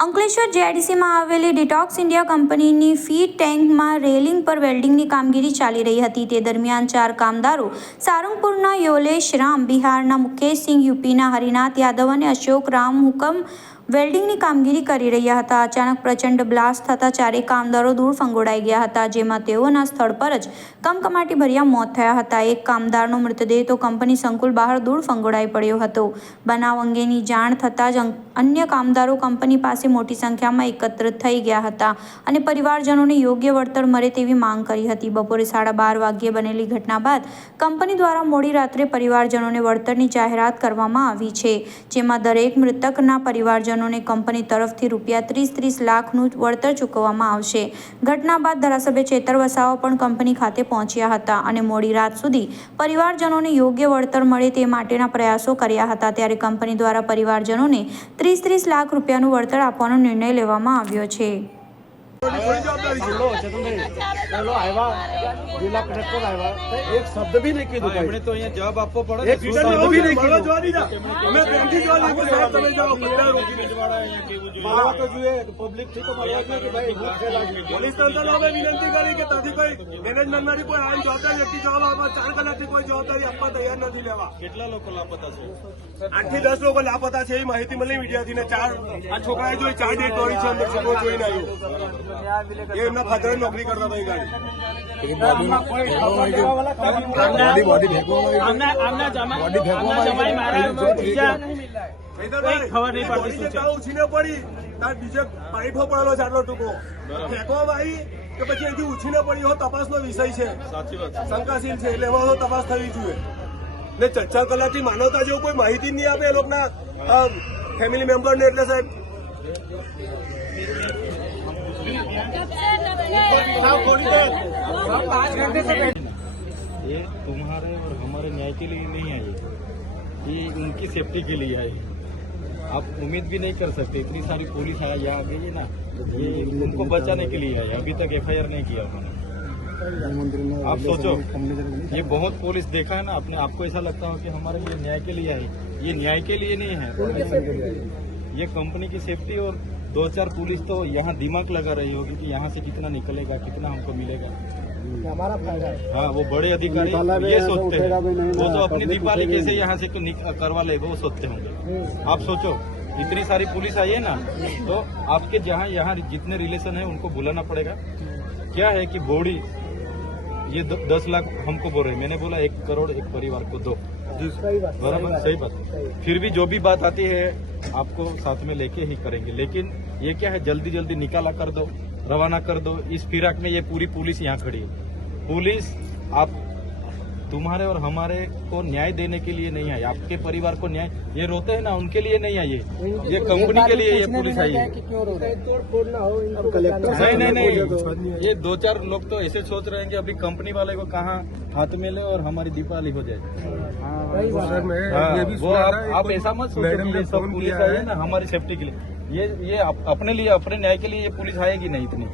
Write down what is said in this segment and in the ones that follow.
અંકલેશ્વર જેઆઈડીસીમાં આવેલી detox India કંપનીની feed ટેન્કમાં railing પર વેલ્ડિંગની કામગીરી ચાલી રહી હતી। તે દરમિયાન 4 કામદારો સારંગપુરના યોલેશ રામ, બિહારના મુકેશ સિંહ, યુપીના હરિનાથ યાદવ અને અશોક રામ હુકમ વેલ્ડિંગની કામગીરી કરી રહ્યા હતા। અચાનક પ્રચંડ બ્લાસ્ટ થતાં ચારેય કામદારો દૂર ફંગોળાઈ ગયા હતા, જેમાં તેઓના સ્થળ પર જ કમકમાટીભર્યા મોત થયા હતા। એક કામદારનો મૃતદેહ તો કંપની સંકુલ બહાર દૂર ફંગોળાઈ પડ્યો હતો। બનાવ અંગેની જાણ થતાં જ અન્ય કામદારો કંપની પાસે મોટી સંખ્યામાં એકત્ર થઈ ગયા હતા અને પરિવારજનોને યોગ્ય વળતર મળે તેવી માંગ કરી હતી। બપોરે 12:30 વાગ્યે બનેલી ઘટના બાદ કંપની દ્વારા મોડી રાત્રે પરિવારજનોને વળતરની જાહેરાત કરવામાં આવી છે, જેમાં દરેક મૃતકના પરિવારજનોને કંપની તરફથી ₹30 લાખનું વળતર ચૂકવવામાં આવશે। ઘટના બાદ ધારાસભ્ય ચેતર વસાવા પણ કંપની ખાતે પહોંચ્યા હતા અને મોડી રાત સુધી પરિવારજનોને યોગ્ય વળતર મળે તે માટેના પ્રયાસો કર્યા હતા। ત્યારે કંપની દ્વારા પરિવારજનોને ₹30 લાખ રૂપિયાનું વળતર આપવાનો નિર્ણય લેવામાં આવ્યો છે। एक शब्द भी नहीं कीधु भाई तो यहाँ जवाब आपको पड़ा एक शब्द भी नहीं कीधु मैं गांधी जो लेके साहब चले जाओ बंदा रोकी निजवाड़ा यहाँ केवु जो मारवा तो जुए पब्लिक थी तो मारवा जुए कि भाई भूख खेला पुलिस तंत्र ने विनंती करी कि तादी कोई मैनेजमेंट मारी कोई आन जवाबदारी व्यक्ति जवाब आपा 4 કલાકથી કોઈ જવાબદારી આપવા તૈયાર નથી લેવા। કેટલા લોકો લાપતા છે? 8 થી 10 લોકો લાપતા છે એ માહિતી મળી મીડિયાથી ને 4 આ છોકરાએ જોઈ 4 ડેડ બોડી છે અંદર છોકરો જોઈને આવ્યો એ એમના ફાધર નોકરી કરતા હતા એ ગાડી ઉછીને પડી તાર બીજે પાઇપો પડેલો છે આટલો ટૂંકો ફેંકવામાં આવી કે પછી અહીંથી ઉછીને પડી એવો તપાસનો વિષય છે, શંકાશીલ છે એટલે એમાં તપાસ થવી જોઈએ ને 4 કલાકથી માનવતા જેવું કોઈ માહિતી નહીં આપે એ લોકોના ફેમિલી મેમ્બરને એટલે સાહેબ ये तुम्हारे और हमारे न्याय के लिए नहीं आई, ये उनकी सेफ्टी के लिए आई। आप उम्मीद भी नहीं कर सकते, इतनी सारी पुलिस यहाँ आ गई है ना, ये उनको बचाने के लिए आई। अभी तक FIR नहीं किया उन्होंने। आप सोचो, ये बहुत पुलिस देखा है ना आपने, आपको ऐसा लगता हो कि हमारे लिए न्याय के लिए आई, ये न्याय के लिए नहीं है, ये कंपनी की सेफ्टी और 2-4 पुलिस तो यहाँ दिमाग लगा रही होगी कि यहाँ से कितना निकलेगा, कितना हमको मिलेगा, हमारा फायदा है। हाँ, वो बड़े अधिकारी ये सोचते हैं, वो तो अपनी दीपावली कैसे यहाँ से करवा ले वो सोचते होंगे। आप सोचो, इतनी सारी पुलिस आई है ना, तो आपके जहाँ यहाँ जितने रिलेशन है उनको बुलाना पड़ेगा। क्या है कि बॉडी ये 10 लाख हमको बोल रहे, मैंने बोला 1 करोड़ एक परिवार को दो, बराबर सही बात। फिर भी जो भी बात आती है आपको साथ में लेके ही करेंगे, लेकिन ये क्या है जल्दी जल्दी निकाला कर दो, रवाना कर दो। इस फिराक में ये पूरी पुलिस यहाँ खड़ी है। पुलिस आप तुम्हारे और हमारे को न्याय देने के लिए नहीं आई, आपके परिवार को न्याय, ये रोते हैं ना उनके लिए नहीं आई है, ये कंपनी के लिए ये पुलिस आई है। नहीं, ये 2-4 लोग तो ऐसे सोच रहे हैं कि अभी कंपनी वाले को कहाँ हाथ में ले और हमारी दीपावली हो जाए। वो आप ऐसा मत सोचो कि ये सब पुलिस आई है ना हमारी सेफ्टी के लिए, ये अपने लिए अपने न्याय के लिए ये पुलिस आएगी नहीं इतनी।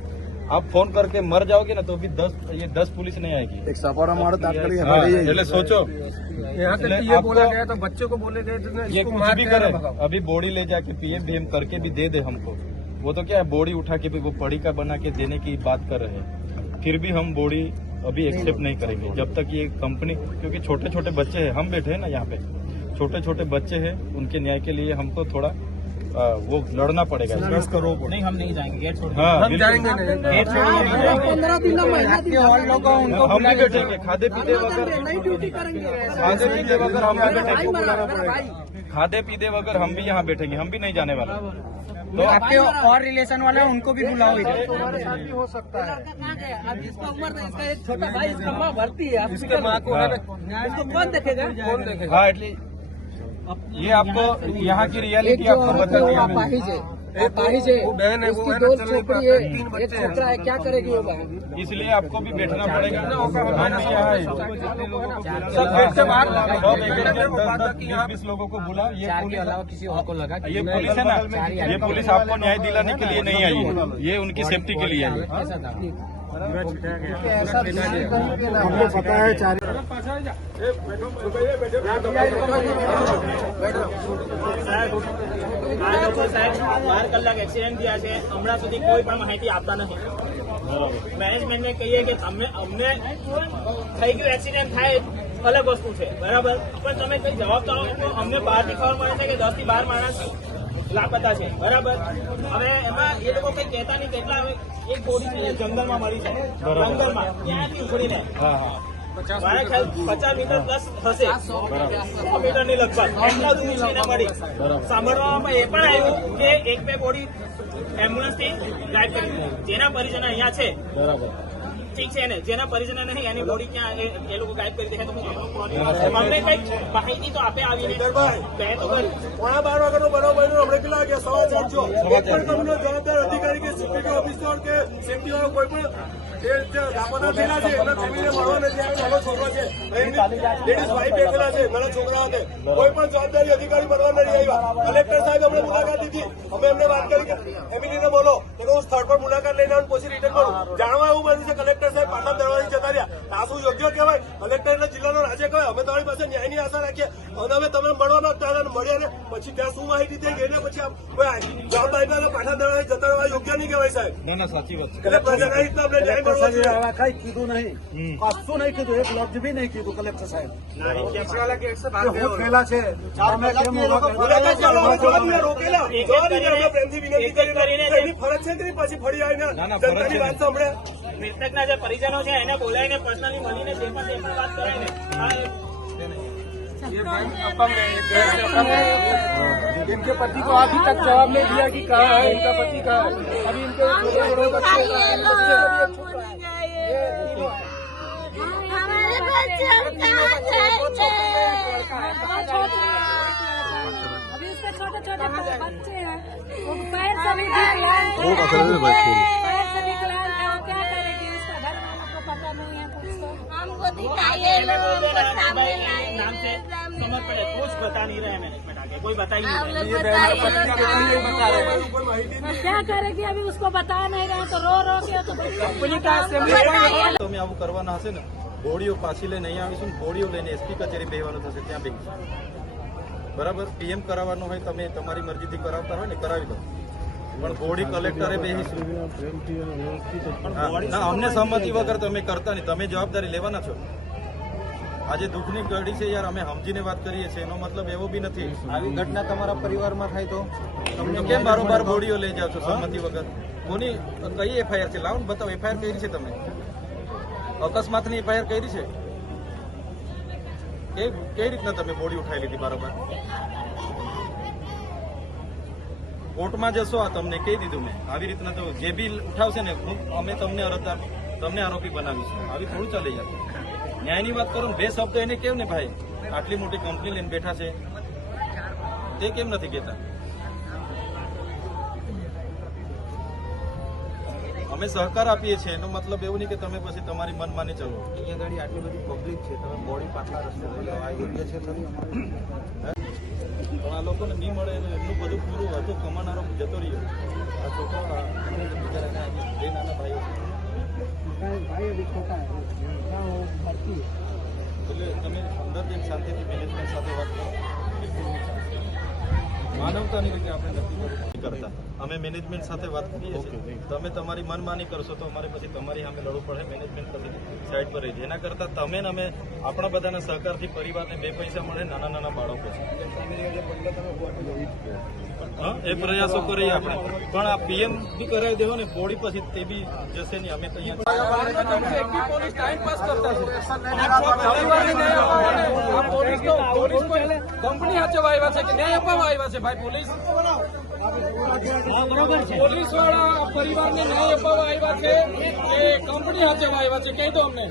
आप फोन करके मर जाओगे ना तो भी 10 पुलिस नहीं आएगी। एक सपारा मारो तात्कालिक सोचो, यहाँ तक ये बोला गया तो बच्चों को बोले गए ये कुछ भी करे, अभी बॉडी ले जाके PM करके भी दे हमको, वो तो क्या है बॉडी उठा के भी वो पड़ी का बना के देने की बात कर रहे हैं, फिर भी हम बॉडी अभी एक्सेप्ट नहीं करेंगे जब तक ये कंपनी, क्योंकि छोटे छोटे बच्चे हैं, हम बैठे हैं ना यहाँ पे, छोटे छोटे बच्चे हैं, उनके न्याय के लिए हमको थोड़ा वो लड़ना पड़ेगा। 10 करोड़ नहीं, हम नहीं जाएंगे, गेट छोड़ हम जाएंगे नहीं, गेट छोड़ 15 दिन हम भी बैठेंगे, खाते पीते वगैरह खाते पीते वगैरह हम भी बैठेंगे, खाते पीते वगैरह हम भी यहाँ बैठेंगे, हम भी नहीं जाने वाले। तो आपके और रिलेशन वाले हैं उनको भी बुलाओ, हो सकता है। अब इसका उम्र इसका एक छोटा भाई, इसका माँ भर्ती है, इसके माँ को इसको कौन देखेगा? हाँ, एटलीस्ट ये आपको यहाँ की रियलिटी आपको बता दिया। वो बहन है, वो छोकरी है, 3 बच्चे हैं, क्या करेगी वो बहन? इसलिए आपको भी बैठना पड़ेगा। हम भी यहाँ सब गेट से बाहर 20 लोगों को बुला, ये पुलिस अलावा किसी और को लगा, ये पुलिस है ना, ये पुलिस आपको न्याय दिलाने के लिए नहीं आई है, ये उनकी सेफ्टी के लिए आई है। हमको पता है 4 12 કલાક એક્સિડન્ટ થયા છે હમણાં સુધી કોઈ પણ માહિતી આપતા નથી મેનેજમેન્ટને કહીએ કે અમને થઈ ગયું એક્સિડન્ટ થાય અલગ વસ્તુ છે બરાબર પણ તમે કઈ જવાબ તો આપો અમને બહારથી ખબર મળે છે કે 10 થી 12 માણસ લાપતા છે બરાબર હવે એમાં એ લોકો કઈ કહેતા નહીં કેટલા હવે એક બોડી છે જંગલમાં મળી છે જંગલમાં ત્યાંથી ઉખડીને મારા ખ્યાલ 50 મીટર પ્લસ હશે 100 મીટરની લગભગ એટલા દૂર નીચે મળી સાંભળવામાં એ પણ આવ્યું કે 1-2 બોડી એમ્બ્યુલન્સ થી ગાયબ કરી દીધી જેના પરિજનો અહીંયા છે બરાબર ઠીક છે ને જેના પરિજનો નહીં એની બોડી ક્યાં એ લોકો ગાયબ કરી દે તો અમને કઈ માહિતી તો આપે આવીને બે તો કરી 12 વાગ્યાનો બનાવ બન્યો હમણાં કેટલા વાગ્યા 7:30 એક પણ તમને જવાબદાર અધિકારી કે સિક્યુરિટી ઓફિસર કે સેફટી વાળો કોઈ પણ લાપતા થયેલા છે એમના ફેમિલીને મળવા નથી આવે નાનો છોકરો છે લેડીઝ વાઈફ બેઠેલા છે નાના છોકરાઓ છે કોઈ પણ જવાબદારી અધિકારી બનવા નથી આવ્યા કલેક્ટર સાહેબ અમને મુલાકાત લીધી અમે એમને વાત કરી કે ફેમિલીને બોલો તો હું સ્થળ પર મુલાકાત લઈને આવું પછી રિટર્ન કરું જાણવા એવું બન્યું છે કલેક્ટર સાહેબ પાટણ દરવાજે જતા રહ્યા આ શું યોગ્ય કહેવાય કલેક્ટર એટલે જિલ્લાનો રાજ્ય કહેવાય અમે તમારી પાસે ન્યાયની આશા રાખીએ અને હવે તમે મળવાનો મળ્યા ને પછી ત્યાં શું માહિતી થઈ ગઈ ને પછી જવાબદારી પાટણ દરવાજે જતા રહેવા યોગ્ય નહીં કહેવાય સાહેબ ના સાચી વાત છે એટલે પ્રજાના હિતમાં આપણે ન્યાય મળવો જોઈએ કઈ કીધું નહીં કશું નહીં કીધું એક લફ્જ બી નહીં કીધું કલેક્ટર સાહેબ પેલા છે રોકેલા પ્રેમથી વિનંતી કરીને એની ફરજ છે કે પછી ફરી આવીને જનતાની વાત સાંભળે મૃતકના જે પરિજનો છે એને બોલાવીને પર્સનલી મળીને જે પણ વાત કરાય ને इनके पति को अभी तक जवाब नहीं दिया कि कहाँ है इनका पति कहाँ है अभी इनके छोटे बच्चे हमारे बच्चे अभी उसके छोटे छोटे बच्चे हैं वो पैर से भी विकलांग है पैर से विकलांग है वो क्या करेगी उसका घर वालों को पता नहीं है कुछ तो हमको दिखाइए नाम से समझ पड़े कुछ बता नहीं रहे मैनेजमेंट आगे कोई बता ही नहीं अब क्या करेगी अभी उसको बता नहीं रहे तो रो के तो તમે આવું કરવાના હશે ને બોડીઓ પાછી લઈને અહીંયા આવીશું ને બોડીઓ લઈને એસપી કચેરી બેહવાનું થશે ત્યાં બેસીશું બરાબર પીએમ કરાવવાનું હોય તમે તમારી મરજીથી કરાવતા હોય ને કરાવી દો પણ બોડી કલેક્ટરે બેસીશું ના અમને સંમતિ વગર તમે કરતા નહીં તમે જવાબદારી લેવાના છો આજે દુઃખની ઘડી છે યાર અમે સમજીને વાત કરીએ છીએ એનો મતલબ એવો બી નથી આવી ઘટના તમારા પરિવારમાં થાય તો તમને કેમ બારોબાર બોડીઓ લઈ જાવ છો સંમતિ વગર કોની કઈ એફઆઈઆર છે લાવો ને બતાવો એફઆઈઆર કરી છે તમે અકસ્માતની એફઆઈઆર કરી છે કઈ રીતના તમે બોડી ઉઠાવી લીધી બરોબર કોર્ટમાં જશો આ તમને કહી દીધું મેં આવી રીતના તો જે બી ઉઠાવશે ને અમે તમને અરજદાર તમને આરોપી બનાવીશું આવી થોડું ચાલે યાર ન્યાયની વાત કરો ને બે શબ્દ એને કેમ ને ભાઈ આટલી મોટી કંપની લઈને બેઠા છે તે કેમ નથી કહેતા અમે સહકાર આપીએ છીએ એનો મતલબ એવું નહીં કે તમે પછી તમારી મનમાની ચલો અહીંયા ગાડી આટલી બધી પબ્લિક છે તમે બોડી પાછલા રસ્તે લઈ લો આ યોગ્ય છે ખરી પણ આ લોકોને નહીં મળે એમનું બધું પૂરું હતું કમાનારો જતો રહ્યો આ છોકરા બિચારા બે નાના ભાઈઓ એટલે તમે અંદર જેમ શાંતિથી મેનેજમેન્ટ સાથે વાત કરો માનવતાની રીતે આપણે નથી કરતા અમે મેનેજમેન્ટ સાથે વાત કરીએ છીએ તમે તમારી મનમાની કરશો તો અમારે પછી તમારી સામે લડવું પડે મેનેજમેન્ટ પછી સાઈડ પર રહી જેના કરતાં તમે ને અમે આપણા બધાના સહકારથી પરિવારને 2 પૈસા મળે નાના નાના બાળકો છે હા એ પ્રયાસો કરીએ આપણે પણ આ પીએમ બી કરાવી દેવો ને બોડી પછી તે બી જશે નહીં અમે તો કંપની હાચવા આવ્યા છે કે ન્યાય અપાવવા આવ્યા છે ભાઈ પોલીસ વાળા પરિવારને ન્યાય અપાવવા આવ્યા છે કે કંપની હાચવા આવ્યા છે કહી દો અમને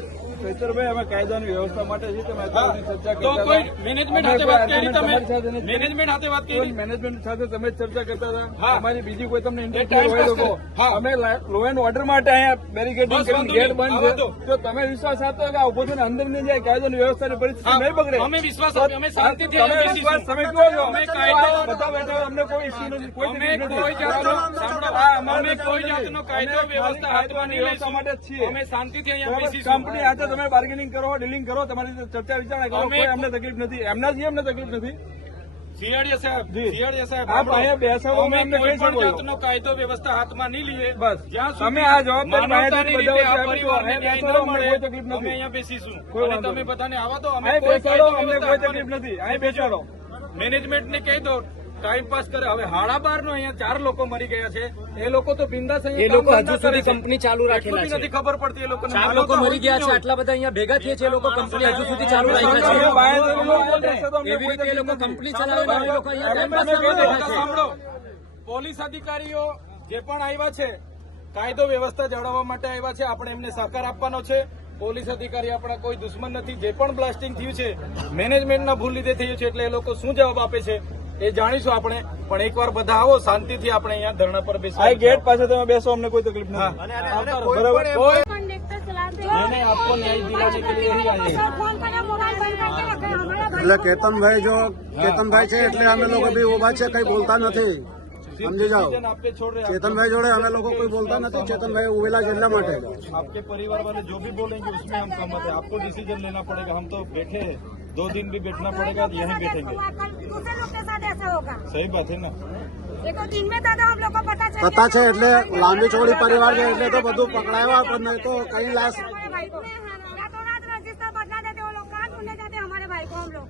ખેતરભાઈ અમે કાયદાની વ્યવસ્થા માટે છીએ તમે અત્યારની ચર્ચા તો કરતા કોઈ હતા. મેનેજમેન્ટ સાથે વાત કરી તમે તમારી સાથે નથી. મેનેજમેન્ટ સાથે વાત કરી મેનેજમેન્ટ સાથે તમે જ ચર્ચા કરતા હતા. હા. અમારી બીજી કોઈ તમને એ ઇન્ટરવ્યુ time હોય pass લોકો કરે. હા. અમે લો એન્ડ ઓર્ડર માટે અહીંયા બેરિકેડિંગ બસ કરીને વાંધો ગેટ નહીં. બંધ આ વાંધો. છે તો તમે વિશ્વાસ આપતો કે આ ઉભો થઈને અંદર નહીં જાય કાયદાની વ્યવસ્થાની પરિસ્થિતિ હા. નહીં બગડે. અમે વિશ્વાસ આપ્યો અમે શાંતિથી તમે અહીંયા વિશ્વાસ બેસીશું. તમે કહો છો અમે કાયદો- બધા બેઠા હોય, અમને કોઈ ઇસ્યુ નથી કોઈ અમે તકલીફ નથી. કોઈ જાતનો સાંભળો, હા, અમારે અમે કોઈ નથી. જાતનો કાયદો અમે વ્યવસ્થા ખાલી હાથમાં નહીં વ્યવસ્થા લઈશું. માટે જ છીએ. અમે શાંતિથી અહીંયા બરાબર? બેસીશું. કંપની હાથે તમે બાર્ગેનિંગ કરો ડીલિંગ કરો તમારી રીતે ચર્ચા વિચારણા કરો અમે- કોઈ અમને તકલીફ નથી એમના જ અમને તકલીફ નથી. સિયાડિયા સાહેબ જી. સિયાડિયા સાહેબ આપ અહીંયા બેસો અમે અમને કોઈ કહી પણ શકો. જાતનો કાયદો વ્યવસ્થા હાથમાં નહીં લઈએ બસ. જ્યાં તમે સુધી આ જવાબદારી માનવતાની માહિતી રીતે આ બધા વચ્ચે પરિવારને અહીંયા ન્યાય બેસો, ન અમને મળે કોઈ તકલીફ અમે નથી. અહીંયા બેસીશું કોઈ અને વાંધો તમે નહીં. બધાને આવા દો અમે અહીં કોઈ બેસાડો કાયદો અમને વ્યવસ્થા કોઈ તકલીફ નથી અહીં બેસાડો. મેનેજમેન્ટને કહી દો ટાઈમ પાસ કરે હવે 12:30 નો અહીંયા 4 લોકો મરી ગયા છે એ લોકો તો બિંદાસ એ લોકો હજુ સુધી કંપની ચાલુ રાખેલા એટલું બી છે. નથી ખબર પડતી એ લોકોને 4 લોકો મરી ગયા છે, આટલા બધા અહીંયા ભેગા થયા છે, એ લોકો કંપની હજુ સુધી ચાલુ રાખ્યા તમે છે. બહાર જઈને બેસો તો અમને એવી કોઈ રીતે એ લોકો તકલીફ નથી. કંપની ચલાવે છે, એ લોકો અહીંયા અમે ટાઈમ પાસ કરવા કહી દો. બેઠા છે. સાંભળો પોલીસ અધિકારીઓ જે પણ આવ્યા છે કાયદો વ્યવસ્થા જાળવવા માટે આવ્યા છે આપણે એમને સહકાર આપવાનો છે. પોલીસ અધિકારી આપણા કોઈ દુશ્મન નથી. જે પણ બ્લાસ્ટિંગ થયું છે મેનેજમેન્ટના ભૂલ લીધે થયું છે એટલે એ લોકો શું જવાબ આપે છે એ જાણીશું આપણે. પણ એકવાર બધા આવો શાંતિથી આપણે અહીંયા ધરણા પર આ બેસીએ. ગેટ પાસે તમે બેસો અમને કોઈ તકલીફ નથી. બરાબર કોઈ कंडक्टर चलाते मैंने आपको न्याय दिलाने के लिए ही आए हैं. फोन पर मोबाइल बंद करके रखे हमारा એટલે કેતનભાઈ કેતનભાઈ છે એટલે અમે લોકો બી ઉભા છે કઈ બોલતા નથી સમજી જાઓ डिसीजन आप पे छोड़ रहे हैं. ચેતનભાઈ જોડે અમે લોકો કોઈ બોલતા નથી ચેતનભાઈ ઉભેલા છે એટલા માટે आपके परिवार वाले जो भी बोलेंगे उसमें हम सहमत है. आपको डिसीजन लेना पड़ेगा. हम तो बैठे हैं 2 दिन भी बैठना पड़ेगा यहीं बैठेंगे. कल दूसरे लोग के साथ ऐसा होगा सही बात है ना. देखो दिन में था तो हम लोग को पता चल પતા છે એટલે લાંબી ચોડી પરિવાર છે એટલે તો બધું પકડાયા પણ નહીં તો કઈ લાશ हमारे भाई को रातों रात रजिस्टर बदला देते वो लोग कहाँ ढूंढने जाते हमारे भाई को हम लोग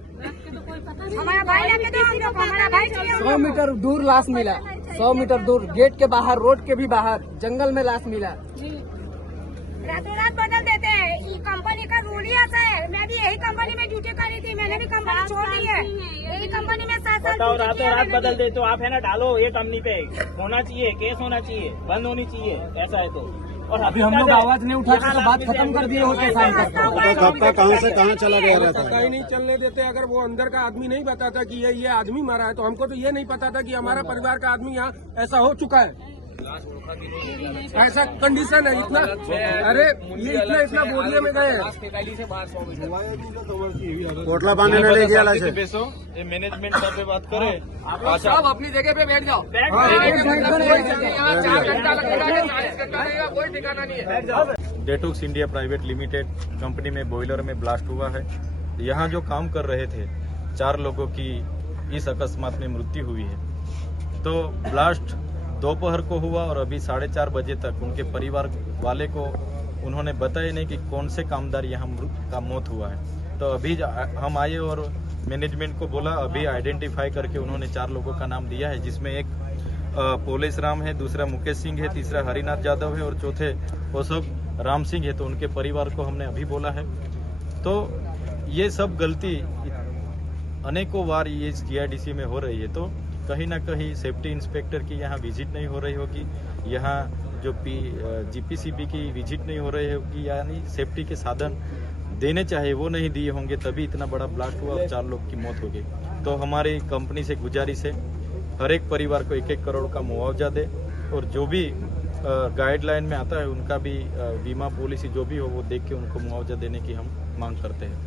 हमारा भाई लेके दो हम लोग हमारा भाई चाहिए 100 मीटर दूर लाश मिला, 100 मीटर दूर गेट के बाहर, रोड के भी बाहर जंगल में लाश मिला. रातों रात बदल देते हैं. ये कंपनी का रूल ही ऐसा है. मैं भी यही कंपनी में ड्यूटी करी थी. मैंने भी कंपनी छोड़ दी है. यही कंपनी में 7 साल बताओ ड्यूटी रातों की है रात मैंने बदल भी. दे तो आप है ना डालो ये कंपनी पे होना चाहिए केस होना चाहिए बंद होनी चाहिए ऐसा है तो. और अभी हम लोग आवाज नहीं उठाते तो बात खत्म कर दिए होते शाम तक. તો कब का कहाँ से कहाँ चला गया रहता पता ही नहीं चलने देते. अगर वो अंदर का आदमी नहीं बताता कि ये आदमी मरा है तो हमको तो ये नहीं पता था कि हमारा परिवार का आदमी यहाँ ऐसा हो चुका है. ऐसा कंडीशन है. इतना अरे ये इतना बोरिया में गए हैं. પોટલા બાંધીને લઈ ગયેલા છે બેસો એ મેનેજમેન્ટ સાથે વાત કરે. सब अपनी जगह पे बैठ जाओ. Detox India private limited company में बॉयलर में ब्लास्ट हुआ है. यहाँ जो काम कर रहे थे 4 लोगों की इस अकस्मात में मृत्यु हुई है. तो ब्लास्ट दोपहर को हुआ और अभी 4:30 बजे तक उनके परिवार वाले को उन्होंने बताया नहीं कि कौन से कामदार यहाँ का मौत हुआ है. तो अभी हम आए और मैनेजमेंट को बोला अभी आइडेंटिफाई करके उन्होंने 4 लोगों का नाम दिया है जिसमें एक पोलिस राम है, दूसरा मुकेश सिंह है, तीसरा हरिनाथ यादव है और चौथे अशोक राम सिंह है. तो उनके परिवार को हमने अभी बोला है. तो ये सब गलती अनेकों बार ये जीआईडीसी में हो रही है. तो कहीं ना कहीं सेफ्टी इंस्पेक्टर की यहाँ विजिट नहीं हो रही होगी, यहाँ जो जीपीसीबी की विजिट नहीं हो रही होगी, यानी सेफ्टी के साधन देने चाहिए वो नहीं दिए होंगे तभी इतना बड़ा ब्लास्ट हुआ और 4 लोग की मौत हो गई. तो हमारी कंपनी से गुजारिश है हर एक परिवार को 1-1 करोड़ का मुआवजा दे और जो भी गाइडलाइन में आता है उनका भी बीमा पॉलिसी जो भी हो वो देख के उनको मुआवजा देने की हम मांग करते हैं.